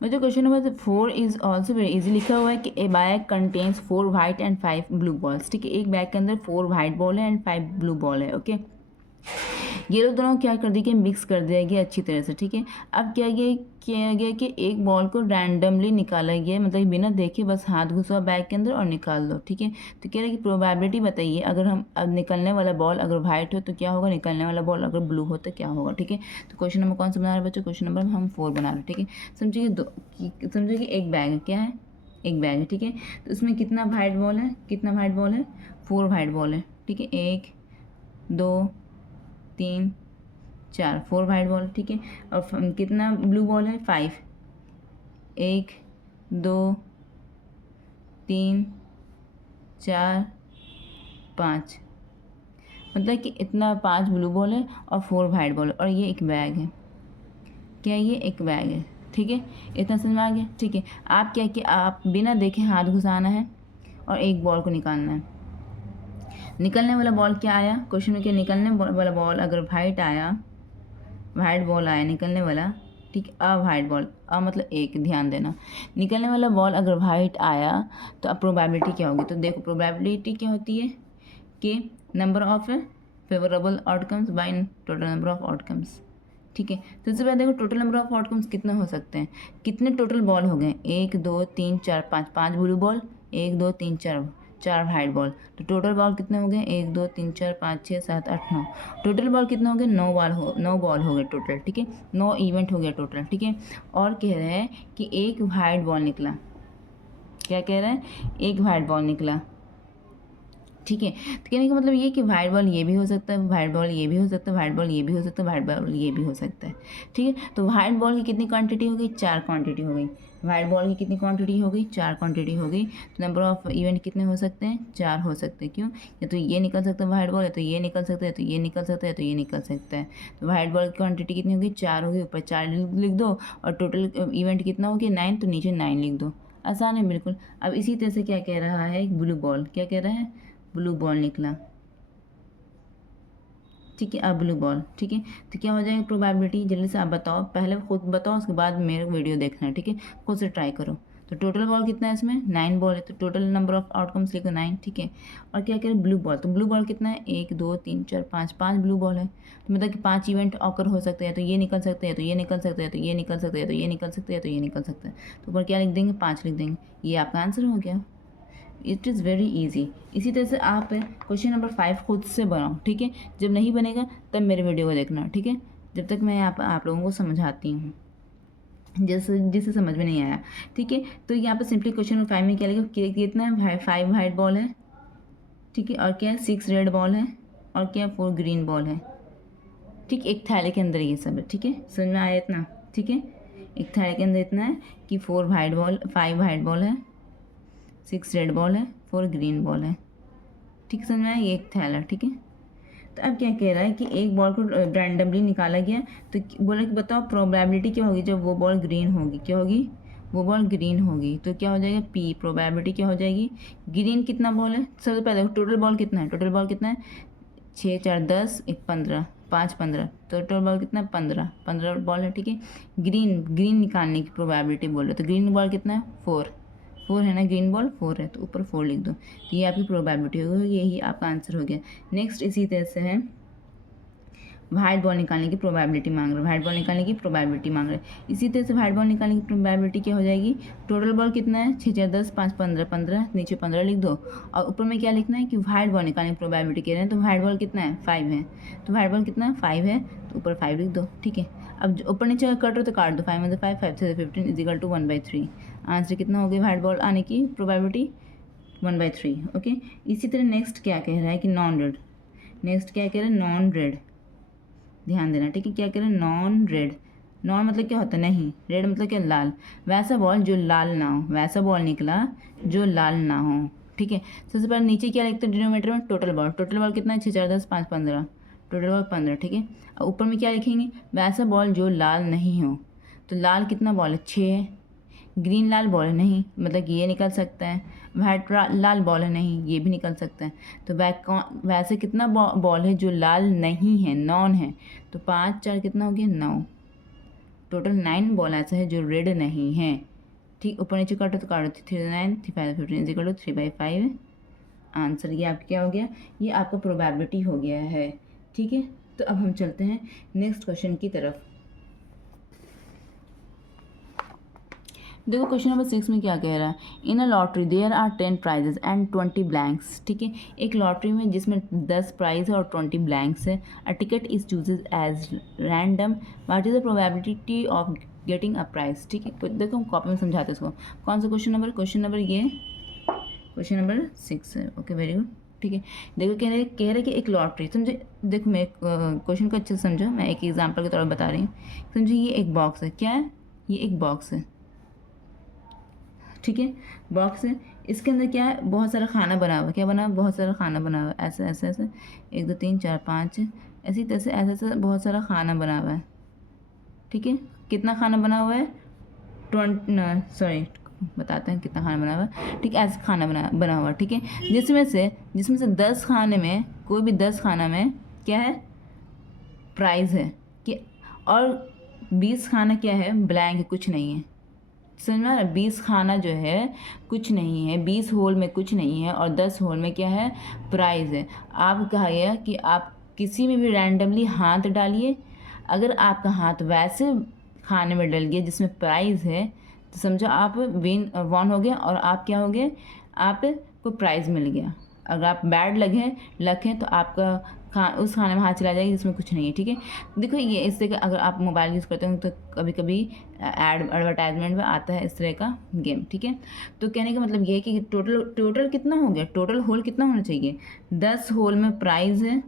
बच्चों question number 4 is also very easy. लिखा हुआ है कि ए bag contains 4 white and 5 blue balls. ठीक है, एक बैग के अंदर 4 वाइट बॉल है एंड 5 ब्लू बॉल है। ओके, ये लोग दोनों क्या कर दिए कि मिक्स कर दिया गया अच्छी तरह से। ठीक है, अब किया गया कि एक बॉल को रैंडमली निकाला गया, मतलब बिना देखे बस हाथ घुसवा बैग के अंदर और निकाल दो। ठीक है, तो कह रहे कि प्रोबेबिलिटी बताइए, अगर हम अब निकलने वाला बॉल अगर वाइट हो तो क्या होगा, निकलने वाला बॉल अगर ब्लू हो तो क्या होगा। ठीक है, तो क्वेश्चन नंबर कौन सा बना रहे हैं बच्चों, क्वेश्चन नंबर हम 4 बना रहे हैं। ठीक है, समझिए कि एक बैग है, क्या है, एक बैग है। ठीक है, तो उसमें कितना वाइट बॉल है, कितना वाइट बॉल है, 4 वाइट बॉल है। ठीक है, 1 2 3 4, 4 वाइट बॉल। ठीक है, और कितना ब्लू बॉल है, 5, 1 2 3 4 5, मतलब कि इतना 5 ब्लू बॉल है और 4 वाइट बॉल, और ये एक बैग है। क्या ये एक बैग है। ठीक है, इतना समझ में आ गया। ठीक है, आप क्या कि आप बिना देखे हाथ घुसाना है और एक बॉल को निकालना है। निकलने वाला बॉल क्या आया, क्वेश्चन में क्या, निकलने वाला बॉल अगर वाइट आया, वाइट बॉल आया निकलने वाला। ठीक है, अब वाइट बॉल, अब मतलब एक, ध्यान देना, निकलने वाला बॉल अगर वाइट आया तो अब प्रोबेबिलिटी क्या होगी। तो देखो प्रोबेबिलिटी क्या होती है कि number of favourable outcomes by total number of outcomes. ठीक है, तो सबसे पहले देखो टोटल नंबर ऑफ आउटकम्स कितने हो सकते हैं, कितने टोटल बॉल हो गए, 1 2 3 4 5, 5 ब्लू बॉल, 1 2 3 4, 4 वाइट बॉल। तो टोटल बॉल कितने हो गए, 1 2 3 4 5 6 7 8 9, टोटल बॉल कितने हो गए, 9 बॉल हो गए टोटल। ठीक है, 9 इवेंट हो गया टोटल। ठीक है, और कह रहे हैं कि एक वाइट बॉल निकला, क्या कह रहे हैं, एक वाइट बॉल निकला। ठीक है, तो कहने का मतलब ये कि वाइट बॉल ये भी हो सकता है, वाइट बॉल ये भी हो सकता है, वाइट बॉल ये भी हो सकता है, वाइट बॉल ये भी हो सकता है। ठीक है, तो वाइट बॉल की कितनी क्वांटिटी हो गई, 4 क्वांटिटी हो गई। वाइट बॉल की कितनी क्वांटिटी हो गई, 4 क्वांटिटी हो गई। तो नंबर ऑफ इवेंट कितने हो सकते हैं, 4 हो सकते हैं। क्यों, या तो ये निकल सकता है वाइट बॉल, या तो ये निकल सकता है, तो ये निकल सकता है, तो ये निकल सकता है। तो वाइट बॉल की क्वांटिटी कितनी होगी, 4 होगी, ऊपर 4 लिख दो, और टोटल इवेंट कितना हो गया, 9, तो नीचे 9 लिख दो। आसान है बिल्कुल। अब इसी तरह से क्या कह रहा है, ब्लू बॉल, क्या कह रहा है, ब्लू बॉल निकला। ठीक है, अब ब्लू बॉल। ठीक है, तो क्या हो जाएगा प्रोबेबिलिटी, जल्दी से आप बताओ, पहले खुद बताओ उसके बाद मेरे वीडियो देखना है। ठीक है, खुद से ट्राई करो। तो टोटल बॉल कितना है इसमें, 9 बॉल है, तो टोटल नंबर ऑफ आउटकम्स लिखो 9। ठीक है, और क्या करें, ब्लू बॉल, तो ब्लू बॉल कितना है, 1 2 3 4 5, 5 ब्लू बॉल है। तो मतलब कि 5 इवेंट ऑकर हो सकते हैं, तो ये निकल सकते हैं, तो ये निकल सकते हैं, तो ये निकल सकते हैं, तो ये निकल सकते हैं, तो ये निकल सकते हैं। तो ऊपर क्या लिख देंगे, 5 लिख देंगे। ये आपका आंसर हो गया। It is very easy. इसी तरह से आप क्वेश्चन नंबर 5 खुद से बनाओ। ठीक है, जब नहीं बनेगा तब मेरे वीडियो को देखना। ठीक है, जब तक मैं आप लोगों को समझाती हूँ, जैसे जिसे समझ में नहीं आया। ठीक है, तो यहाँ पर सिंपली क्वेश्चन नंबर 5 में क्या लिखा, कितना है, 5 वाइट बॉल है। ठीक है, और क्या है, 6 रेड बॉल है, और क्या 4 ग्रीन बॉल है। ठीक, एक थैले के अंदर ये सब है। ठीक है, समझ में आया इतना। ठीक है, एक थैले के अंदर इतना है कि 4 वाइट बॉल, 5 वाइट बॉल है, 6 रेड बॉल है, 4 ग्रीन बॉल है। ठीक समझ में आया, ये एक थैला। ठीक है, तो अब क्या कह रहा है कि एक बॉल को रैंडमली निकाला गया, तो बोला कि बताओ प्रोबेबिलिटी क्या होगी जब वो बॉल ग्रीन होगी, क्या होगी, वो बॉल ग्रीन होगी, तो क्या हो जाएगा, पी, प्रोबेबिलिटी क्या हो जाएगी, ग्रीन कितना बॉल है, सबसे पहले टोटल बॉल कितना है, टोटल बॉल कितना है, 6 4 10 1 15, 5 15, तो टोटल बॉल कितना है, 15, 15 बॉल है। ठीक है, ग्रीन ग्रीन निकालने की प्रोबेबिलिटी बोल रहे, तो ग्रीन बॉल कितना है, 4, 4 है ना, ग्रीन बॉल 4 है, तो ऊपर 4 लिख दो। तो ये आपकी प्रोबेबिलिटी होगी, यही आपका आंसर हो गया। नेक्स्ट इसी तरह से है, वाइट बॉल निकालने की प्रोबेबिलिटी मांग रहे, वाइट बॉल निकालने की प्रोबेबिलिटी मांग रहे। इसी तरह से वाइट बॉल निकालने की प्रोबेबिलिटी क्या हो जाएगी, टोटल बॉल कितना है, 6 4 10 5 15, 15 नीचे 15 लिख दो, और ऊपर में क्या लिखना है कि वाइट बॉल निकालने की प्रोबेबिलिटी कह रहे हैं, तो वाइट बॉल कितना है, 5 है, तो वाइट बॉल कितना है, 5 है, तो ऊपर 5 लिख दो। ठीक है, अब ऊपर नीचे कट हो तो काट दो, 5 में 5, 5 से 15 इजिकल टू 1/3। आंसर कितना हो गया, वाइट बॉल आने की प्रोबेबिलिटी 1/3। ओके, इसी तरह नेक्स्ट क्या कह रहा है कि नॉन रेड, नेक्स्ट क्या कह रहा है, नॉन रेड, ध्यान देना। ठीक है, क्या करें, नॉन रेड, नॉन मतलब क्या होता है, नहीं, रेड मतलब क्या, लाल, वैसा बॉल जो लाल ना हो, वैसा बॉल निकला जो लाल ना हो। ठीक है, सबसे पहले नीचे क्या लिखते हैं डिनोमीटर में, टोटल बॉल, टोटल बॉल कितना है, 6 4 10 5 15, टोटल बॉल 15। ठीक है, और ऊपर में क्या लिखेंगे, वैसा बॉल जो लाल नहीं हो, तो लाल कितना बॉल है, 6 है, ग्रीन लाल बॉल है, नहीं, मतलब कि ये निकल सकता है, वाइट लाल बॉल है, नहीं, ये भी निकल सकता है। तो वैसे कितना बॉल है जो लाल नहीं है, नॉन है, तो 5 4 कितना हो गया, 9, टोटल 9 बॉल ऐसा है जो रेड नहीं है, ठीक। ऊपर नीचे काटो तो काटो 3 9 3 5 15 इज इक्वल टू 3/5 आंसर। ये आपका क्या हो गया, ये आपका प्रोबेबिलिटी हो गया है, ठीक है। तो अब हम चलते हैं नेक्स्ट क्वेश्चन की तरफ। देखो क्वेश्चन नंबर 6 में क्या कह रहा है, in a lottery there are 10 prizes and 20 blanks, ठीक है। एक लॉटरी में जिसमें 10 प्राइज है और 20 ब्लैंक्स है, a ticket is chooses as random, what is the probability of getting a prize, ठीक है। देखो हम कॉपी में समझाते हैं इसको। कौन सा क्वेश्चन नंबर, क्वेश्चन नंबर ये क्वेश्चन नंबर 6 है, ओके वेरी गुड, ठीक है। देखो कह रहे कि एक लॉटरी, समझे, देखो मैं क्वेश्चन को अच्छे से समझो, मैं एक एग्जांपल के तौर पर बता रही हूँ। समझे ये एक बॉक्स है, क्या है, ये एक बॉक्स है, ठीक है। बॉक्स है, इसके अंदर क्या है, बहुत सारा खाना बना हुआ है, क्या बना हुआ, बहुत सारा खाना बना हुआ है, ऐसे ऐसे ऐसे 1 2 3 4 5 ऐसी तैसे ऐसे ऐसे बहुत सारा खाना बना हुआ है, ठीक है। कितना खाना बना हुआ है, 20 सॉरी बताते हैं कितना खाना बना हुआ है, ठीक है। ऐसे खाना बना हुआ है, ठीक है। जिसमें से 10 खाने में, कोई भी 10 खाना में क्या है, प्राइस है कि, और 20 खाना क्या है, ब्लैंक है, कुछ नहीं है, समझ में आ रहा है। 20 खाना जो है कुछ नहीं है, 20 होल में कुछ नहीं है, और 10 होल में क्या है, प्राइज है। आप कहा गया कि आप किसी में भी रैंडमली हाथ डालिए, अगर आपका हाथ वैसे खाने में डल गया जिसमें प्राइज है, तो समझो आप वन हो गया, और आप क्या हो गए, आपको प्राइज मिल गया। अगर आप बैड लक हैं तो आपका उस खाने में हाथ चला जाएगा जिसमें कुछ नहीं है, ठीक है। देखो ये इस तरह का, अगर आप मोबाइल यूज़ करते हो तो कभी कभी एडवर्टाइजमेंट में आता है इस तरह का गेम, ठीक है। तो कहने का मतलब ये है कि टोटल कितना हो गया, टोटल होल कितना होना चाहिए, 10 होल में प्राइज है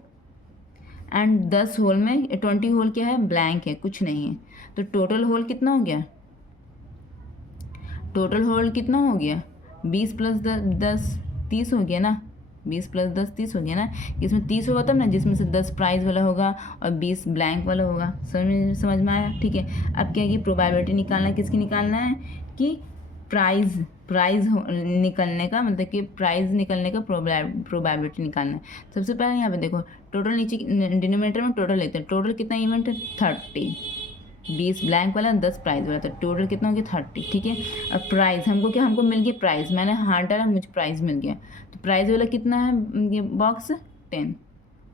एंड 10 होल में 20 होल क्या है, ब्लैंक है, कुछ नहीं है। तो टोटल होल कितना हो गया, टोटल होल कितना हो गया, 20 + 10 30 हो गया ना, 20 + 10 30 हो गया ना। इसमें 30 होगा तब ना, जिसमें से 10 प्राइज वाला होगा और 20 ब्लैंक वाला होगा। समझ में आया, ठीक है। अब क्या है कि प्रोबेबिलिटी निकालना है, किसकी निकालना है, कि प्राइज निकलने का, मतलब कि प्राइज निकलने का प्रोबेबिलिटी निकालना है। सबसे पहले यहाँ पे देखो, टोटल नीचे डिनोमिनेटर में टोटल लेते हैं, टोटल कितना इवेंट है, 30, 20 ब्लैंक वाला 10 प्राइज वाला, तो टोटल कितना हो गया, 30, ठीक है। अब प्राइस हमको क्या, हमको मिल गया प्राइस, मैंने हाथ डाला मुझे प्राइस मिल गया, तो प्राइस वाला कितना है, ये बॉक्स 10,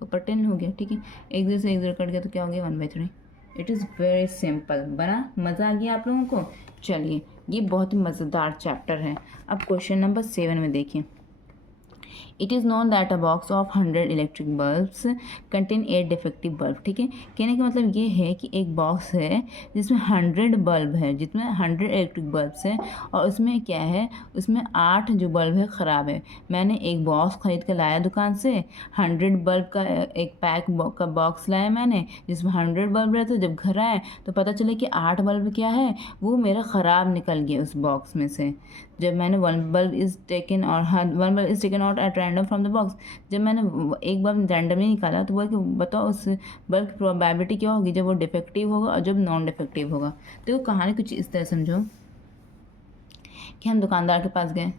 ऊपर 10 हो गया, ठीक है। 1 0 से 1 0 कट गया तो क्या हो गया, 1/3। इट इज़ वेरी सिंपल, बना मज़ा आ गया आप लोगों को। चलिए ये बहुत ही मज़ेदार चैप्टर है। अब क्वेश्चन नंबर 7 में देखिए, it is known that a box of 100 electric bulbs contain 8 defective bulb, ठीक है। कहने का मतलब ये है कि एक बॉक्स है जिसमें 100 बल्ब है, जिसमें 100 इलेक्ट्रिक बल्ब्स है, और उसमें क्या है, उसमें 8 जो बल्ब है ख़राब है। मैंने एक बॉक्स ख़रीद कर लाया दुकान से, 100 बल्ब का एक पैक का बॉक्स लाया मैंने, जिसमें 100 बल्ब रहते। जब घर आए तो पता चला कि 8 बल्ब क्या है, वो मेरा ख़राब निकल गया उस बॉक्स में से। जब मैंने one bulb is taken out at random from the box, जब मैंने एक बल्ब रैंडमली निकाला तो बोला कि बताओ उस बल्ब की प्रोबेबिलिटी क्या होगी जब वो डिफेक्टिव होगा और जब नॉन डिफेक्टिव होगा। तो कहानी कुछ इस तरह समझो कि हम दुकानदार के पास गए,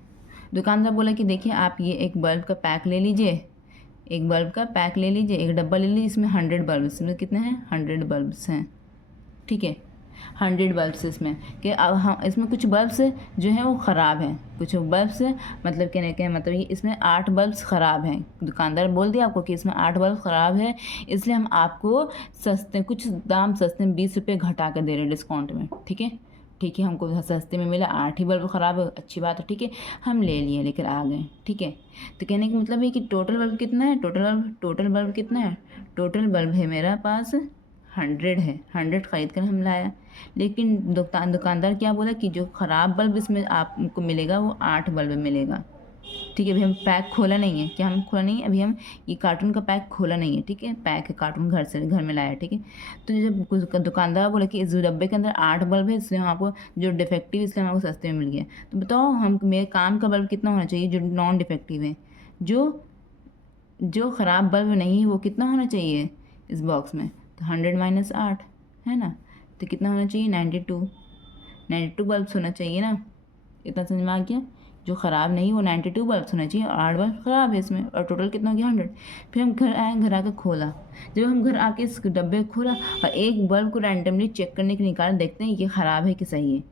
दुकानदार बोला कि देखिए आप ये एक बल्ब का पैक ले लीजिए, एक बल्ब का पैक ले लीजिए, एक डब्बा ले लीजिए, इसमें 100 बल्ब, इसमें कितने हैं, 100 बल्ब्स हैं, ठीक है। 100 बल्ब्स इसमें कि अब हम इसमें कुछ बल्ब्स जो हैं वो ख़राब हैं, कुछ बल्ब्स मतलब कहने के मतलब ये इसमें 8 बल्ब्स ख़राब हैं। दुकानदार बोल दिया आपको कि इसमें 8 बल्ब ख़राब है, इसलिए हम आपको सस्ते, कुछ दाम सस्ते में 20 रुपये घटा कर दे रहे हैं डिस्काउंट में, ठीक है। ठीक है, हमको सस्ते में मिला, 8 ही बल्ब ख़राब है, अच्छी बात है, ठीक है। हम ले लिए, लेकर आ गए, ठीक है। तो कहने का मतलब है कि टोटल बल्ब कितना है, टोटल बल्ब कितना है, टोटल बल्ब है मेरा पास 100 है, 100 ख़रीद कर हम लाया। लेकिन दुकानदार क्या बोला कि जो ख़राब बल्ब इसमें आपको मिलेगा वो 8 बल्ब मिलेगा, ठीक है। अभी हम पैक खोला नहीं है, क्या हम खोला नहीं है, अभी हम ये कार्टून का पैक खोला नहीं है, ठीक है। पैक है कार्टून घर में लाया, ठीक है। तो जब दुकानदार बोला कि इस डब्बे के अंदर 8 बल्ब है, इसलिए हम आपको जो डिफेक्टिव, इसलिए हमको सस्ते में मिल गया। तो बताओ हम मेरे काम का बल्ब कितना होना चाहिए जो नॉन डिफेक्टिव है, जो ख़राब बल्ब नहीं है वो कितना होना चाहिए इस बॉक्स में, तो 100 - 8 है ना, तो कितना होना चाहिए, 92 बल्ब्स होना चाहिए ना। इतना समझ में आ गया जो ख़राब नहीं वो 92 बल्ब होना चाहिए और 8 बल्ब ख़राब है इसमें, और टोटल कितना हो गया 100। फिर हम घर आए, घर आकर खोला, जब हम घर आके इस डब्बे को खोला और एक बल्ब को रैंडमली चेक करने के लिए निकाला, देखते हैं ये ख़राब है कि सही है।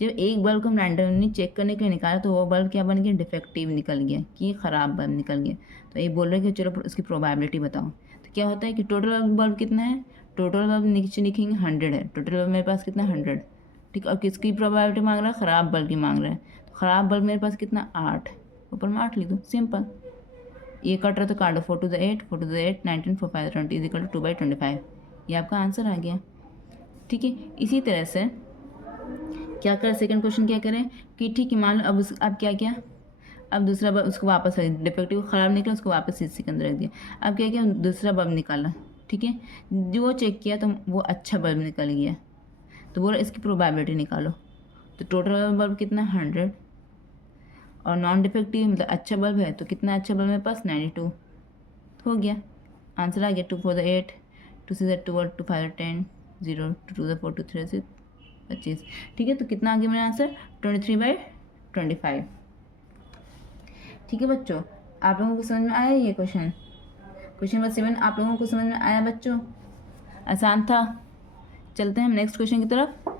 जब एक बल्ब को हम रैंडमली चेक करने के लिए निकाला तो वो बल्ब क्या बन गया, डिफेक्टिव निकल गया, कि ये ख़राब बल्ब निकल गया। तो ये बोल रहे हैं कि चलो उसकी प्रोबेबिलिटी बताओ। तो क्या होता है कि टोटल बल्ब कितना है, टोटल बल्ब नीचे लिखेंगे 100 है, टोटल बल्ब मेरे पास कितना 100, ठीक। और किसकी प्रोबेबिलिटी मांग रहा है, ख़राब बल्ब की मांग रहा है। तो ख़राब बल्ब मेरे पास कितना 8, ऊपर में 8 लिख दो, सिंपल। ये कट रहा तो काटो, 4 to the 8, 4 to the 8, 19, 4 5 20 is equal to 2/25। ये आपका आंसर आ गया, ठीक है। इसी तरह से क्या करें, सेकंड क्वेश्चन क्या करें कि ठीक है, मान लो अब क्या किया, अब दूसरा बल्ब उसको वापस डिफेक्टिव ख़राब निकला, उसको वापस शीशे के अंदर रख दिया। अब क्या किया, दूसरा बल्ब निकाला, ठीक है। जो चेक किया तो वो अच्छा बल्ब निकल गया, तो बोला इसकी प्रोबेबिलिटी निकालो। तो टोटल बल्ब कितना 100 और नॉन डिफेक्टिव मतलब अच्छा बल्ब है, तो कितना अच्छा बल्ब मेरे पास 92 हो गया, आंसर आ गया। 2 4 8, 2 6 12, 2 5 10, 0 2 4 2 3 6 25, ठीक है। तो कितना आ गया मेरा आंसर 23/25, ठीक है बच्चों। आप लोगों को समझ में आया ये क्वेश्चन नंबर 7 आप लोगों को समझ में आया बच्चों, आसान था। चलते हैं हम नेक्स्ट क्वेश्चन की तरफ।